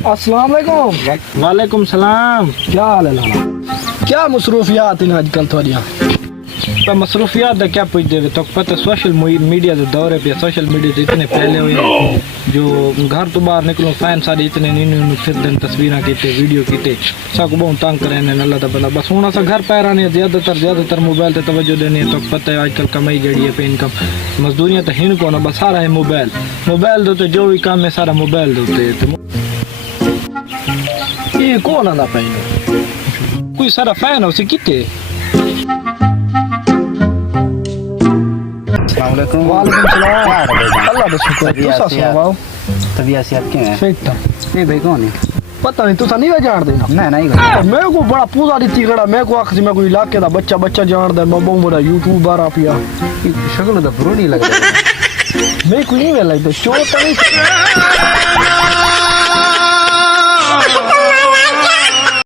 अस्सलाम वालेकुम। वालेकुम सलाम। क्या हाल है लाला? क्या मसरूफियात हैं आजकल थोड़ियाँ? तो मसरूफियात का क्या पूछ दे तो पता सोशल मीडिया के दौरे पे सोशल मीडिया से इतने फैले हुए हैं जो घर तो बाहर निकलो फैन सारे इतने नीन फिर दिन तस्वीर कीते वीडियो कीते सब बहुत तंग करें अल्लाह का बंदा बस हूँ अस घर पैर आने ज़्यादातर मोबाइल से तवज्जो देनी है। तो पता है आजकल कमाई जड़ी है पे इनकम मजदूरियाँ तो हिन को ना बस सारा है मोबाइल दो जो भी काम है सारा मोबाइल दो ये कौन आना पाएगा? कोई सारा फैन है उसे किते वालेकुम सलाम। अल्लाह का शुक्र। तुसा सुनाओ तबीयत सेहत क्यों है? फिट ये भाई कौन है? पता नहीं तुसा नहीं जान देना। नहीं मैं को बड़ा पूजा दी खड़ा मैं को आख मैं कोई इलाके दा बच्चा जान दे मैं बहुत बड़ा यूट्यूबर आ पिया शक्ल तो बुरी नहीं लग रही। मैं कोई नहीं वेला तो शो तो नहीं